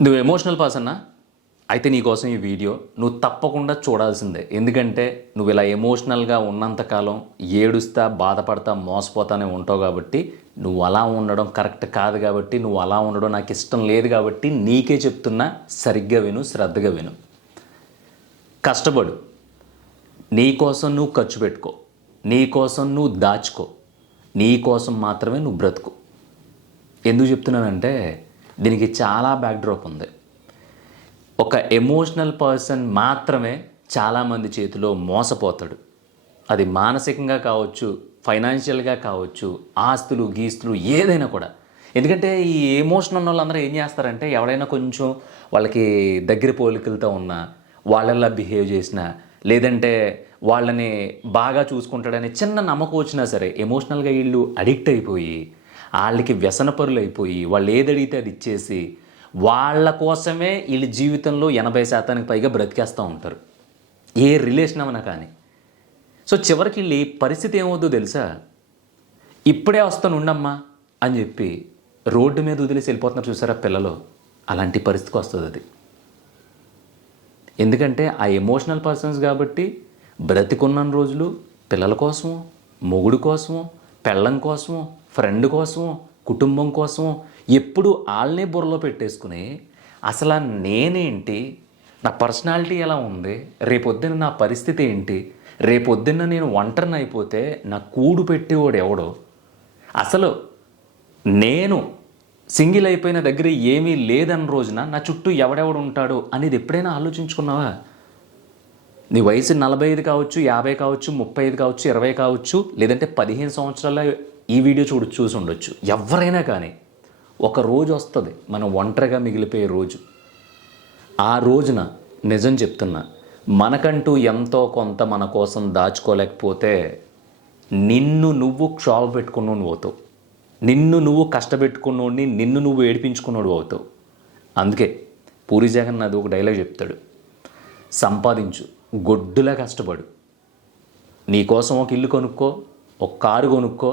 నువ్వు ఎమోషనల్ పర్సన్నా? అయితే నీకోసం ఈ వీడియో నువ్వు తప్పకుండా చూడాల్సిందే. ఎందుకంటే నువ్వు ఇలా ఎమోషనల్గా ఉన్నంతకాలం ఏడుస్తా, బాధపడతా, మోసపోతానే ఉంటావు కాబట్టి, నువ్వు అలా ఉండడం కరెక్ట్ కాదు కాబట్టి, నువ్వు అలా ఉండడం నాకు ఇష్టం లేదు కాబట్టి నీకే చెప్తున్నా, సరిగ్గా విను, శ్రద్ధగా విను. కష్టపడు, నీకోసం నువ్వు ఖర్చు పెట్టుకో, నీకోసం నువ్వు దాచుకో, నీకోసం మాత్రమే నువ్వు బ్రతుకు. ఎందుకు చెప్తున్నానంటే దీనికి చాలా బ్యాక్డ్రాప్ ఉంది. ఒక ఎమోషనల్ పర్సన్ మాత్రమే చాలామంది చేతిలో మోసపోతాడు. అది మానసికంగా కావచ్చు, ఫైనాన్షియల్గా కావచ్చు, ఆస్తులు గీస్తులు ఏదైనా కూడా. ఎందుకంటే ఈ ఎమోషన్ ఉన్న వాళ్ళందరూ ఏం చేస్తారంటే, ఎవడైనా కొంచెం వాళ్ళకి దగ్గర పోలికలతో ఉన్నా, వాళ్ళలా బిహేవ్ చేసినా, లేదంటే వాళ్ళని బాగా చూసుకుంటాడని చిన్న నమ్మకం వచ్చినా సరే ఎమోషనల్గా వీళ్ళు అడిక్ట్ అయిపోయి, వాళ్ళకి వ్యసనపరులు అయిపోయి, వాళ్ళు ఏది అడిగితే అది ఇచ్చేసి, వాళ్ళ కోసమే వీళ్ళ జీవితంలో 80% పైగా బ్రతికేస్తూ ఉంటారు, ఏ రిలేషన్ అన్నా కానీ. సో చివరికి వీళ్ళ పరిస్థితి ఏమవుద్దో తెలుసా? ఇప్పుడే వస్తాను ఉండమ్మా అని చెప్పి రోడ్డు మీద వదిలేసి వెళ్ళిపోతున్నారు చూసారా పిల్లలు, అలాంటి పరిస్థితికి వస్తుంది అది. ఎందుకంటే ఆ ఎమోషనల్ పర్సన్స్ కాబట్టి బ్రతికున్న రోజులు పిల్లల కోసము, మొగుడు కోసము, పెళ్ళం కోసము, ఫ్రెండ్ కోసము, కుటుంబం కోసము ఎప్పుడు వాళ్ళనే బుర్రలో పెట్టేసుకుని, అసలు నేనేంటి, నా పర్సనాలిటీ ఎలా ఉంది, రేపొద్దున నా పరిస్థితి ఏంటి, రేపొద్దున్న నేను ఒంటరిని అయిపోతే నా కూడు పెట్టేవాడు ఎవడో, అసలు నేను సింగిల్ అయిపోయిన దగ్గర ఏమీ లేదన్న రోజున నా చుట్టూ ఎవడెవడు ఉంటాడో అనేది ఎప్పుడైనా ఆలోచించుకున్నావా? నీ వయసు 45 కావచ్చు, 50 కావచ్చు, 35 కావచ్చు, 20 కావచ్చు, లేదంటే 15 సంవత్సరాల ఈ వీడియో చూసి ఉండొచ్చు. ఎవరైనా కానీ ఒక రోజు వస్తుంది మనం ఒంటరిగా మిగిలిపోయే రోజు. ఆ రోజున నిజం చెప్తున్నా, మనకంటూ ఎంతో కొంత మన కోసం దాచుకోలేకపోతే నిన్ను నువ్వు క్షోభ పెట్టుకున్నావు అవుతావు, నిన్ను నువ్వు కష్టపెట్టుకున్నోడిని నిన్ను నువ్వు ఏడిపించుకున్నాడు అవుతావు. అందుకే పూరి జగన్నాథ్ ఒక డైలాగ్ చెప్తాడు, సంపాదించు, గొడ్డులా కష్టపడు, నీకోసం ఒక ఇల్లు కొనుక్కో, ఒక కారు కొనుక్కో,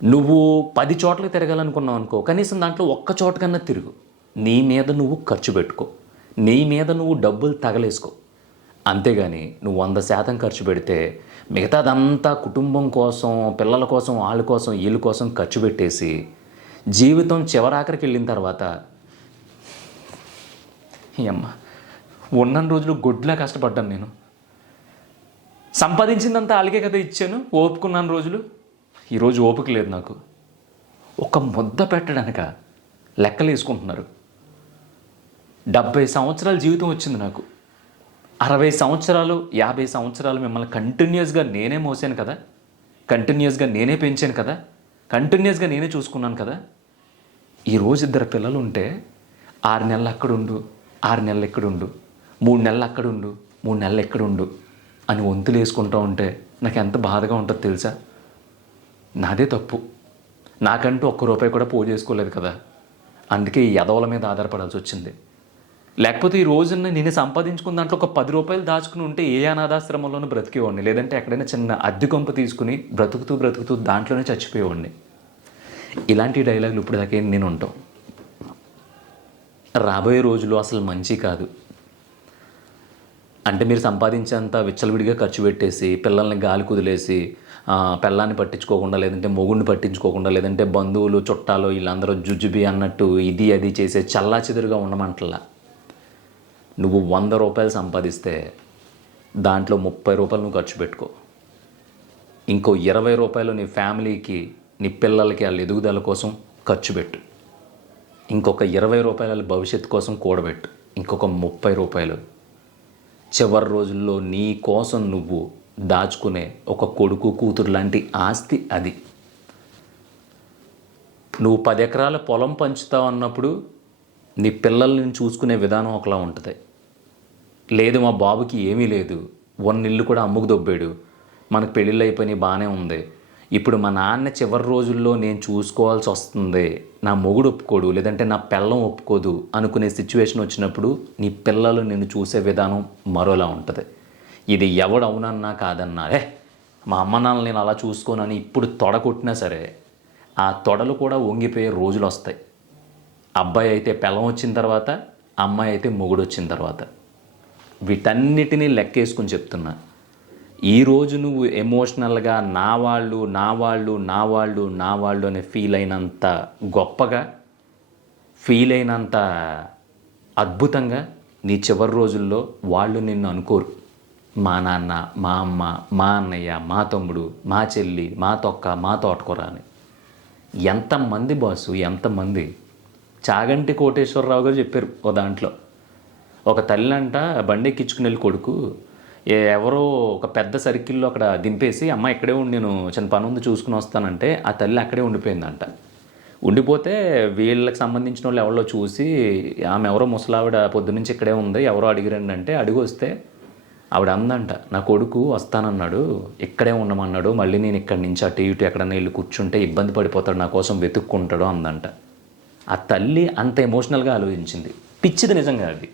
నువ్వు 10 చోట్లకి తిరగాలనుకున్నావు అనుకో, కనీసం దాంట్లో ఒక్క చోట కన్నా తిరుగు, నీ మీద నువ్వు ఖర్చు పెట్టుకో, నీ మీద నువ్వు డబ్బులు తగలేసుకో. అంతేగాని నువ్వు 100% ఖర్చు పెడితే మిగతాదంతా కుటుంబం కోసం, పిల్లల కోసం, వాళ్ళ కోసం, వీళ్ళ కోసం ఖర్చు పెట్టేసి జీవితం చివరాఖరికి వెళ్ళిన తర్వాత అమ్మ ఉన్న రోజులు గొడ్లా కష్టపడ్డాను, నేను సంపాదించిందంతా వాళ్ళకే కదా ఇచ్చాను, ఓపుకున్నాను రోజులు. ఈరోజు ఓపిక లేదు నాకు. ఒక ముద్ద పెట్టడానిక లెక్కలు వేసుకుంటున్నారు. 70 సంవత్సరాల జీవితం వచ్చింది నాకు, 60 సంవత్సరాలు, 50 సంవత్సరాలు మిమ్మల్ని కంటిన్యూస్గా నేనే మోసాను కదా, కంటిన్యూస్గా నేనే పెంచాను కదా, కంటిన్యూస్గా నేనే చూసుకున్నాను కదా. ఈరోజు 2 పిల్లలు ఉంటే 6 నెలలు అక్కడుండు, 6 నెలలు ఎక్కడుండు, 3 నెలలు అక్కడుండు, 3 నెలలు ఎక్కడుండు అని వంతులు వేసుకుంటూ ఉంటే నాకు ఎంత బాధగా ఉంటుందో తెలుసా? నాదే తప్పు, నాకంటూ ₹1 కూడా పోగు చేసుకోలేదు కదా, అందుకే ఈ యదవుల మీద ఆధారపడాల్సి వచ్చింది. లేకపోతే ఈ రోజున నేను సంపాదించుకున్న దాంట్లో ఒక ₹10 దాచుకుని ఉంటే ఏ అనాథాశ్రమంలోనూ బ్రతికేవాడిని, లేదంటే ఎక్కడైనా చిన్న అద్దె కొంప తీసుకుని బ్రతుకుతూ దాంట్లోనే చచ్చిపోయేవాడిని. ఇలాంటి డైలాగులు ఇప్పుడు దాకా నేను ఉంటాం. రాబోయే రోజులు అసలు మంచి కాదు. అంటే మీరు సంపాదించేంత విచ్చలవిడిగా ఖర్చు పెట్టేసి, పిల్లల్ని గాలి కుదిలేసి, పిల్లాన్ని పట్టించుకోకుండా, లేదంటే మొగుడిని పట్టించుకోకుండా, లేదంటే బంధువులు చుట్టాలు వీళ్ళందరూ జుజుబి అన్నట్టు ఇది అది చేసే చల్లాచెదురుగా ఉండమంటలా. నువ్వు ₹100 సంపాదిస్తే దాంట్లో ₹30 నువ్వు ఖర్చు పెట్టుకో, ఇంకో ₹20 నీ ఫ్యామిలీకి, నీ పిల్లలకి వాళ్ళ ఎదుగుదల కోసం ఖర్చు పెట్టు, ఇంకొక ₹20 భవిష్యత్తు కోసం కూడబెట్టు, ఇంకొక ₹30 చివరి రోజుల్లో నీ కోసం నువ్వు దాచుకునే ఒక కొడుకు కూతురు లాంటి ఆస్తి అది. నువ్వు 10 ఎకరాల పొలం పంచుతావు అన్నప్పుడు నీ పిల్లల్ని చూసుకునే విధానం ఒకలా ఉంటుంది. లేదు మా బాబుకి ఏమీ లేదు, ఇల్లు కూడా అమ్ముకు దొబ్బాడు, మనకు పెళ్ళిళ్ళు అయిపోయినాయి, బాగానే ఉంది, ఇప్పుడు మా నాన్న చివరి రోజుల్లో నేను చూసుకోవాల్సి వస్తుంది, నా మొగుడు ఒప్పుకోడు, లేదంటే నా పిల్లం ఒప్పుకోదు అనుకునే సిచ్యువేషన్ వచ్చినప్పుడు నీ పిల్లలు నిన్ను చూసే విధానం మరోలా ఉంటుంది. ఇది ఎవడు అవునన్నా కాదన్నా, మా అమ్మ నాన్న నేను అలా చూసుకోనని ఇప్పుడు తొడ కొట్టినా సరే ఆ తొడలు కూడా వంగిపోయే రోజులు వస్తాయి. అబ్బాయి అయితే పిల్లం వచ్చిన తర్వాత అమ్మాయి అయితే మొగుడు వచ్చిన తర్వాత. వీటన్నిటినీ లెక్కేసుకుని చెప్తున్నా. ఈరోజు నువ్వు ఎమోషనల్గా నా వాళ్ళు నా వాళ్ళు నా వాళ్ళు నా వాళ్ళు అనే ఫీల్ అయినంత గొప్పగా, ఫీల్ అయినంత అద్భుతంగా నీ చివరి రోజుల్లో వాళ్ళు నిన్ను అనుకోరు. మా నాన్న, మా అమ్మ, మా అన్నయ్య, మా తమ్ముడు, మా చెల్లి, మా తొక్క, మా తోటకూర అని. ఎంతమంది బాసు, ఎంతమంది. చాగంటి కోటేశ్వరరావు గారు చెప్పారు ఓ దాంట్లో. ఒక తల్లి అంట బండి ఎక్కించుకుని వెళ్ళి కొడుకు ఎవరో ఒక పెద్ద సర్కిల్లో అక్కడ దింపేసి, అమ్మ ఇక్కడే ఉండి నేను చిన్న పని ఉంది చూసుకుని వస్తానంటే ఆ తల్లి అక్కడే ఉండిపోయిందంట. ఉండిపోతే వీళ్ళకి సంబంధించిన వాళ్ళు ఎవరో చూసి, ఆమె ఎవరో ముసలావిడ పొద్దునుంచి ఇక్కడే ఉంది ఎవరో అడిగిరండి అంటే, అడిగి వస్తే ఆవిడ అందంట, నా కొడుకు వస్తానన్నాడు, ఇక్కడే ఉండమన్నాడు, మళ్ళీ నేను ఇక్కడి నుంచి అటు ఇటు ఎక్కడన్నా వెళ్ళి కూర్చుంటే ఇబ్బంది పడిపోతాడు, నా కోసం వెతుక్కుంటాడు అందంట. ఆ తల్లి అంత ఎమోషనల్గా ఆలోచించింది. పిచ్చిది నిజంగా, అది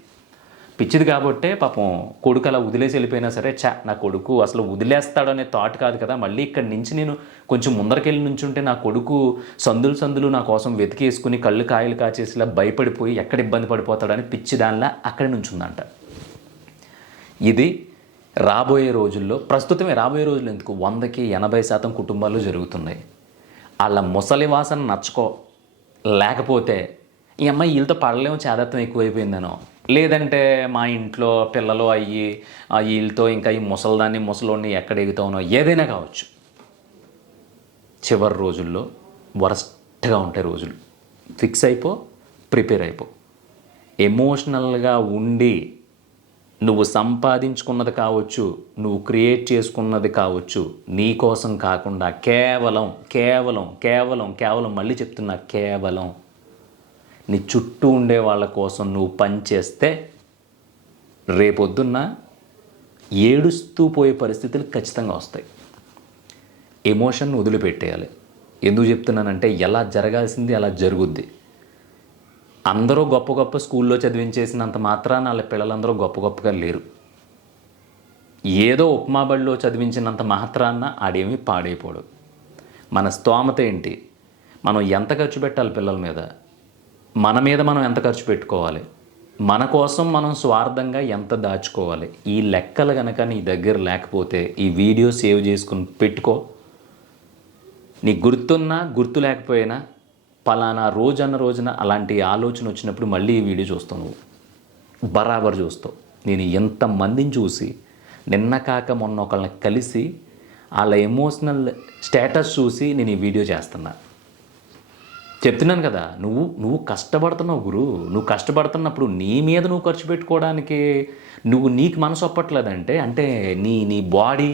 పిచ్చిది కాబట్టే పాపం కొడుకు అలా వదిలేసి వెళ్ళిపోయినా సరే, నా కొడుకు అసలు వదిలేస్తాడు అనే థాట్ కాదు కదా, మళ్ళీ ఇక్కడి నుంచి నేను కొంచెం ముందరకెళ్ళి నుంచుంటే నా కొడుకు సందులు సందులు నా కోసం వెతికేసుకుని కళ్ళు కాయలు కాచేసిలా భయపడిపోయి ఎక్కడ ఇబ్బంది పడిపోతాడని పిచ్చి దానిలా అక్కడి నుంచుందంట. ఇది రాబోయే రోజుల్లో, ప్రస్తుతమే రాబోయే రోజులు ఎందుకు 100కి 80% కుటుంబాల్లో జరుగుతున్నాయి. వాళ్ళ ముసలి వాసన నచ్చుకో, లేకపోతే ఈ అమ్మాయి వీళ్ళతో పడలేము చేదత్వం ఎక్కువైపోయిందనో, లేదంటే మా ఇంట్లో పిల్లలు అయ్యి వీళ్ళతో ఇంకా ఈ ముసలిదాన్ని ముసలోడిని ఎక్కడ ఎగుతానో, ఏదైనా కావచ్చు. చివరి రోజుల్లో వరస్ట్గా ఉంటాయి రోజులు. ఫిక్స్ అయిపో, ప్రిపేర్ అయిపో. ఎమోషనల్గా ఉండి నువ్వు సంపాదించుకున్నది కావచ్చు, నువ్వు క్రియేట్ చేసుకున్నది కావచ్చు, నీ కోసం కాకుండా కేవలం కేవలం కేవలం కేవలం మళ్ళీ చెప్తున్నా, కేవలం నీ చుట్టూ ఉండే వాళ్ళ కోసం నువ్వు పనిచేస్తే రేపొద్దున్న ఏడుస్తూ పోయే పరిస్థితులు ఖచ్చితంగా వస్తాయి. ఎమోషన్ వదిలిపెట్టేయాలి. ఎందుకు చెప్తున్నానంటే, ఎలా జరగాల్సింది అలా జరుగుద్ది. అందరూ గొప్ప గొప్ప స్కూల్లో చదివించేసినంత మాత్రాన వాళ్ళ పిల్లలందరూ గొప్ప గొప్పగా లేరు. ఏదో ఉప్మా బడిలో చదివించినంత మాత్రాన ఆడేమీ పాడైపోడు. మన స్తోమత ఏంటి, మనం ఎంత ఖర్చు పెట్టాలి పిల్లల మీద, మన మీద మనం ఎంత ఖర్చు పెట్టుకోవాలి, మన కోసం మనం స్వార్థంగా ఎంత దాచుకోవాలి, ఈ లెక్కలు కనుక నీ దగ్గర లేకపోతే ఈ వీడియో సేవ్ చేసుకుని పెట్టుకో. నీ గుర్తున్నా గుర్తు లేకపోయినా పలానా రోజన్న రోజున అలాంటి ఆలోచన వచ్చినప్పుడు మళ్ళీ ఈ వీడియో చూస్తావు, నువ్వు బరాబర్ చూస్తావు. నేను ఎంతమందిని చూసి నిన్న కాక మొన్న ఒకళ్ళని కలిసి వాళ్ళ ఎమోషనల్ స్టేటస్ చూసి నేను ఈ వీడియో చేస్తున్నా. చెప్తున్నాను కదా, నువ్వు కష్టపడుతున్నావు గురు. నువ్వు కష్టపడుతున్నప్పుడు నీ మీద నువ్వు ఖర్చు పెట్టుకోవడానికి నీకు మనసు ఒప్పట్లేదంటే, అంటే నీ బాడీ,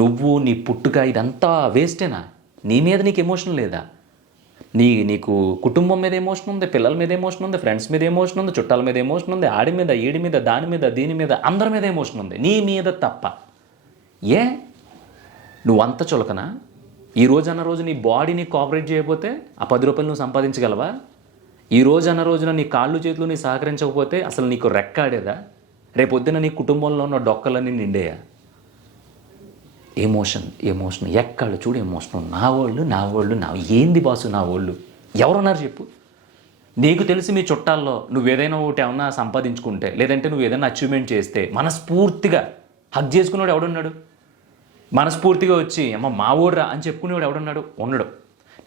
నువ్వు, నీ పుట్టుక ఇదంతా వేస్టేనా? నీ మీద నీకు ఎమోషన్ లేదా? నీకు కుటుంబం మీద ఎమోషన్ ఉంది, పిల్లల మీద ఎమోషన్ ఉంది, ఫ్రెండ్స్ మీద ఎమోషన్ ఉంది, చుట్టాల మీద ఎమోషన్ ఉంది, ఆడి మీద ఈడి మీద దాని మీద దీని మీద అందరి మీద ఎమోషన్ ఉంది, నీ మీద తప్ప. నువ్వంత చులకనా? ఈ రోజు అన్న రోజు నీ బాడీని కోఆపరేట్ చేయకపోతే ఆ 10 రూపాయలు నువ్వు సంపాదించగలవా? ఈ రోజు అన్న రోజున నీ కాళ్ళు చేతులు నీ సహకరించకపోతే అసలు నీకు రెక్కాడేదా? రేపొద్దున నీ కుటుంబంలో ఉన్న డొక్కలన్నీ నిండేయా? ఎమోషన్ ఎక్కడ చూడు ఎమోషన్. నా వాళ్ళు ఏంది బాసు నా వాళ్ళు? ఎవరున్నారు చెప్పు? నీకు తెలిసి మీ చుట్టాల్లో నువ్వు ఏదైనా ఒకటి ఏమన్నా సంపాదించుకుంటే, లేదంటే నువ్వు ఏదైనా అచీవ్మెంట్ చేస్తే మనస్ఫూర్తిగా హగ్ చేసుకునేవాడు ఎవడున్నాడు? మనస్ఫూర్తిగా వచ్చి అమ్మ మా ఊర్రా అని చెప్పుకునేవాడు ఎవడున్నాడు? ఉండడు.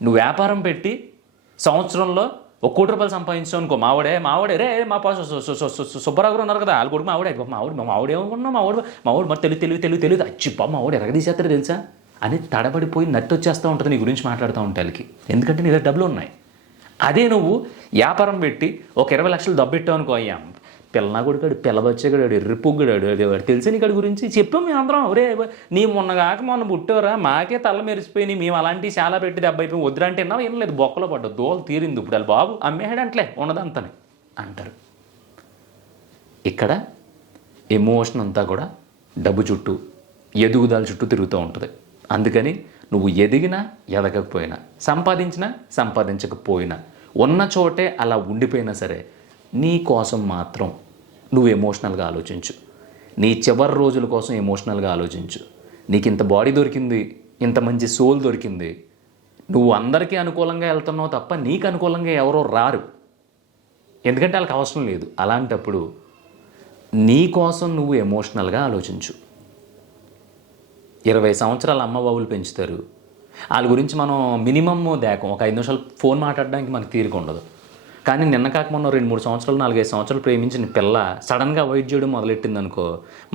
నువ్వు వ్యాపారం పెట్టి సంవత్సరంలో 1 కోటి రూపాయలు సంపాదించావు అనుకో, మావాడే రే మా సుబ్బారావు గారు ఉన్నారు కదా, వాళ్ళ కొడుకు మావాడే ఏమనుకున్నా, మావాడు మరి తెలియదు అచ్చిప్ప మావాడు ఎరగదీసేస్తాడు తెలుసా అని తడబడిపోయి నట్టు వచ్చేస్తూ ఉంటుంది నీ గురించి మాట్లాడుతూ ఉంటే వాళ్ళకి. ఎందుకంటే నీ దగ్గర డబ్బులు ఉన్నాయి. అదే నువ్వు వ్యాపారం పెట్టి ఒక 20 లక్షలు దబ్బెట్టావు అనుకో, అయ్యా పిల్లనా కొడుకాడు, పిల్లబచ్చేగాడు, ఎర్రిపుగ్గుడాడు, తెలిసి నీకాడి గురించి చెప్పాం మేము అందరం. ఒరే నీ మొన్న పుట్టేవరా, మాకే తల్ల మెరిసిపోయి మేము అలాంటివి చాలా పెట్టి దెబ్బ అయిపోయి వద్దురంటే విన్నావు, ఏం లేదు బొక్కలో పడ్డా దోలు తీరింది, ఇప్పుడు వాళ్ళు బాబు అమ్మేహాడంట్లే ఉన్నదంతని అంటారు. ఇక్కడ ఎమోషన్ అంతా కూడా డబ్బు చుట్టూ, ఎదుగుదల చుట్టూ తిరుగుతూ ఉంటుంది. అందుకని నువ్వు ఎదిగినా ఎదగకపోయినా, సంపాదించినా సంపాదించకపోయినా, ఉన్న చోటే అలా ఉండిపోయినా సరే, నీ కోసం మాత్రం నువ్వు ఎమోషనల్గా ఆలోచించు. నీ చివరి రోజుల కోసం ఎమోషనల్గా ఆలోచించు. నీకు ఇంత బాడీ దొరికింది, ఇంత మంచి సోల్ దొరికింది, నువ్వు అందరికీ అనుకూలంగా వెళ్తున్నావు తప్ప నీకు అనుకూలంగా ఎవరో రారు. ఎందుకంటే వాళ్ళకి అవసరం లేదు. అలాంటప్పుడు నీ కోసం నువ్వు ఎమోషనల్గా ఆలోచించు. 20 సంవత్సరాల అమ్మ బాబులు పెంచుతారు, వాళ్ళ గురించి మనం మినిమమ్ దేకం, ఒక 5 నిమిషాలు ఫోన్ మాట్లాడడానికి మనకు తీరిక ఉండదు. కానీ నిన్న కాక మొన్న 2-3 సంవత్సరాలు 4-5 సంవత్సరాలు ప్రేమించిన పిల్ల సడన్గా అవాయిడ్ చేయడం మొదలెట్టింది అనుకో,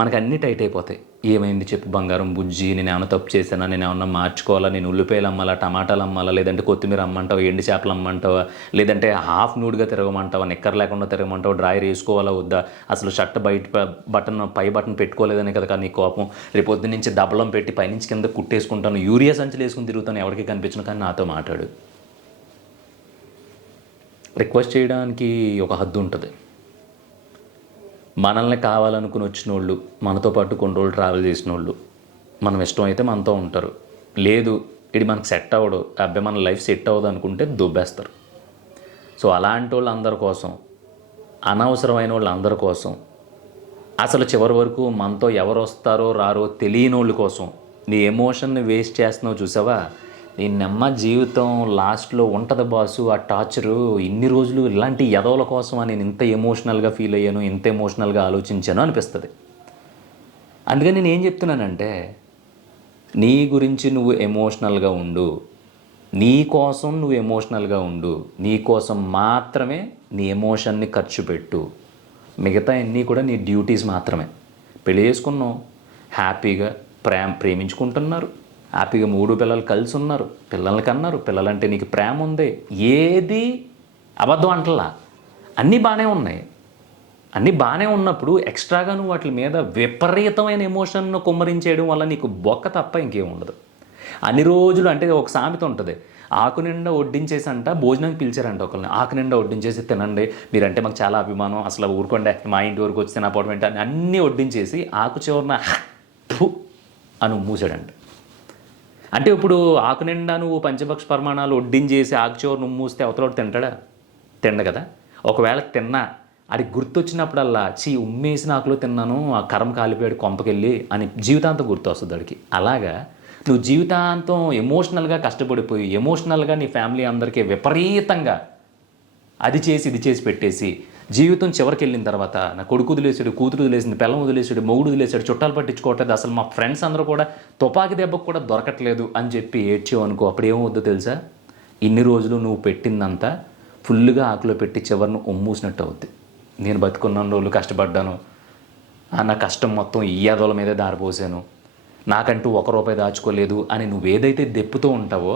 మనకు అన్నీ టైట్ అయిపోతాయి. ఏమైంది చెప్పు బంగారం బుజ్జి, నేను ఏమైనా తప్పు చేశానా, నేను ఏమన్నా మార్చుకోవాలా, నేను ఉల్లిపాయలు అమ్మాలా, టమాటాలు అమ్మాలా, లేదంటే కొత్తిమీర అమ్మంటావా, ఎండి చేపలు అమ్మంటావా, లేదంటే హాఫ్ న్యూడ్గా తిరగమంటావా, నిక్కర్ లేకుండా తిరగమంటావా, డ్రాయర్ వేసుకోవాలా వద్దా, అసలు షర్ట్ పై బటన్ పెట్టుకోలేదనే కదా నీ కోపం, రేపు పొద్దు నుంచి దబ్బలం పెట్టి పైనుంచి కింద కుట్టేసుకుంటాను, యూరియా సంచులు వేసుకుని తిరుగుతాను, ఎవరికి కనిపించను, కానీ నాతో మాట్లాడు. రిక్వెస్ట్ చేయడానికి ఒక హద్దు ఉంటుంది. మనల్ని కావాలనుకుని వచ్చిన వాళ్ళు, మనతో పాటు కొన్ని రోజులు ట్రావెల్ చేసిన వాళ్ళు, మనం ఇష్టం అయితే మనతో ఉంటారు, లేదు ఇది మనకు సెట్ అవ్వడు, అబ్బాయి మన లైఫ్ సెట్ అవ్వదు అనుకుంటే దుబ్బేస్తారు. సో అలాంటి వాళ్ళు అందరి కోసం, అనవసరమైన వాళ్ళు అందరి కోసం, అసలు చివరి వరకు మనతో ఎవరు వస్తారో రారో తెలియని వాళ్ళ కోసం నీ ఎమోషన్ని వేస్ట్ చేస్తున్నావు చూసావా, నీ నమ్మ జీవితం లాస్ట్లో ఉంటుంది బాసు. ఆ టార్చరు ఇన్ని రోజులు ఇలాంటి ఎదవల కోసం నేను ఇంత ఎమోషనల్గా ఫీల్ అయ్యాను, ఇంత ఎమోషనల్గా ఆలోచించాను అనిపిస్తుంది. అందుకని నేను ఏం చెప్తున్నానంటే, నీ గురించి నువ్వు ఎమోషనల్గా ఉండు, నీ కోసం నువ్వు ఎమోషనల్గా ఉండు, నీ కోసం మాత్రమే నీ ఎమోషన్ని ఖర్చు పెట్టు. మిగతా అన్నీ కూడా నీ డ్యూటీస్ మాత్రమే. పెళ్లి చేసుకున్నావు, హ్యాపీగా ప్రేమించుకుంటున్నారు, హ్యాపీగా 3 పిల్లలు కలిసి ఉన్నారు, పిల్లల్ని కన్నారు, పిల్లలంటే నీకు ప్రేమ ఉంది, ఏది అబద్ధం అంటలా, అన్నీ బాగానే ఉన్నాయి. అన్నీ బాగానే ఉన్నప్పుడు ఎక్స్ట్రాగా నువ్వు వాటి మీద విపరీతమైన ఎమోషన్ను కుమ్మరించేయడం వల్ల నీకు బొక్క తప్ప ఇంకేం ఉండదు. అన్ని రోజులు అంటే ఒక సామెత ఉంటుంది, ఆకు నిండా వడ్డించేసి అంట భోజనానికి పిలిచారంట ఒకరిని, ఆకు నిండా వడ్డించేసి తినండి మీరంటే మాకు చాలా అభిమానం, అసలు ఊరుకోండి మా ఇంటి వరకు వచ్చి తిన అపార్ట్మెంట్ అని అన్నీ వడ్డించేసి ఆకు చివరిన అని మూసాడంట. అంటే ఇప్పుడు ఆకు నిండా నువ్వు పంచభక్ష పరిమాణాలు వడ్డించేసి ఆకు చివరి నువ్వు మూస్తే అవతల తింటాడా? తిండ కదా. ఒకవేళ తిన్నా అది గుర్తొచ్చినప్పుడల్లా ఉమ్మేసిన ఆకులో తిన్నాను, ఆ కరం కాలిపోయాడు కొంపకెళ్ళి అని జీవితాంతం గుర్తు వస్తుంది వాడికి. అలాగా నువ్వు జీవితాంతం ఎమోషనల్గా కష్టపడిపోయి, ఎమోషనల్గా నీ ఫ్యామిలీ అందరికీ విపరీతంగా అది చేసి ఇది చేసి పెట్టేసి, జీవితం చివరికి వెళ్ళిన తర్వాత నా కొడుకు వదిలేసాడు, కూతురు వదిలేసింది, పిల్లం వదిలేసాడు, మొగుడు వదిలేసాడు, చుట్టాలు పట్టించుకోవట్లేదు, అసలు మా ఫ్రెండ్స్ అందరూ కూడా తుపాకీ దెబ్బకు కూడా దొరకట్లేదు అని చెప్పి ఏడ్చావు అనుకో, అప్పుడు ఏమవుద్దో తెలుసా, ఇన్ని రోజులు నువ్వు పెట్టిందంతా ఫుల్గా ఆకులో పెట్టి చివరిని ఉమ్మూసినట్టు అవుద్ది. నేను బతుకున్న రోజులు కష్టపడ్డాను, నా కష్టం మొత్తం ఈ యాదవుల మీదే దారిపోసాను, నాకంటూ ₹1 దాచుకోలేదు అని నువ్వేదైతే దెప్పుతూ ఉంటావో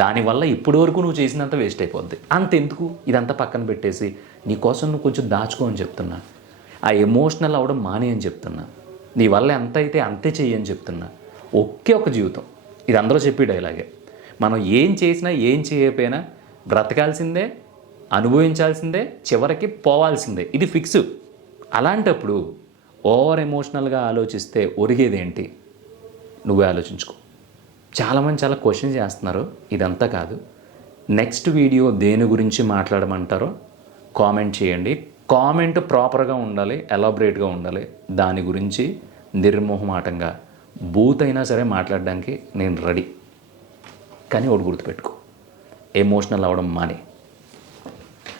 దానివల్ల ఇప్పటి వరకు నువ్వు చేసినంత వేస్ట్ అయిపోద్ది. అంతెందుకు, ఇదంతా పక్కన పెట్టేసి నీకోసం నువ్వు కొంచెం దాచుకో అని చెప్తున్నా. ఆ ఎమోషనల్ అవ్వడం మానే అని చెప్తున్నా. నీ వల్ల ఎంత అయితే అంతే చెయ్యి అని చెప్తున్నా. ఒకే ఒక జీవితం, ఇది అందరూ చెప్పే డైలాగే. మనం ఏం చేసినా ఏం చేయకపోయినా బ్రతకాల్సిందే, అనుభవించాల్సిందే, చివరికి పోవాల్సిందే, ఇది ఫిక్స్. అలాంటప్పుడు ఓవర్ ఎమోషనల్గా ఆలోచిస్తే ఒరిగేదేంటి? నువ్వే ఆలోచించుకో. చాలామంది చాలా క్వశ్చన్స్ చేస్తున్నారు, ఇదంతా కాదు. నెక్స్ట్ వీడియో దేని గురించి మాట్లాడమంటారో కామెంట్ చేయండి. కామెంట్ ప్రాపర్గా ఉండాలి, ఎలాబరేట్గా ఉండాలి. దాని గురించి నిర్మోహమాటంగా బూత్ అయినా సరే మాట్లాడడానికి నేను రెడీ. కానీ ఒకటి గుర్తుపెట్టుకో, ఎమోషనల్ అవ్వడం మానే.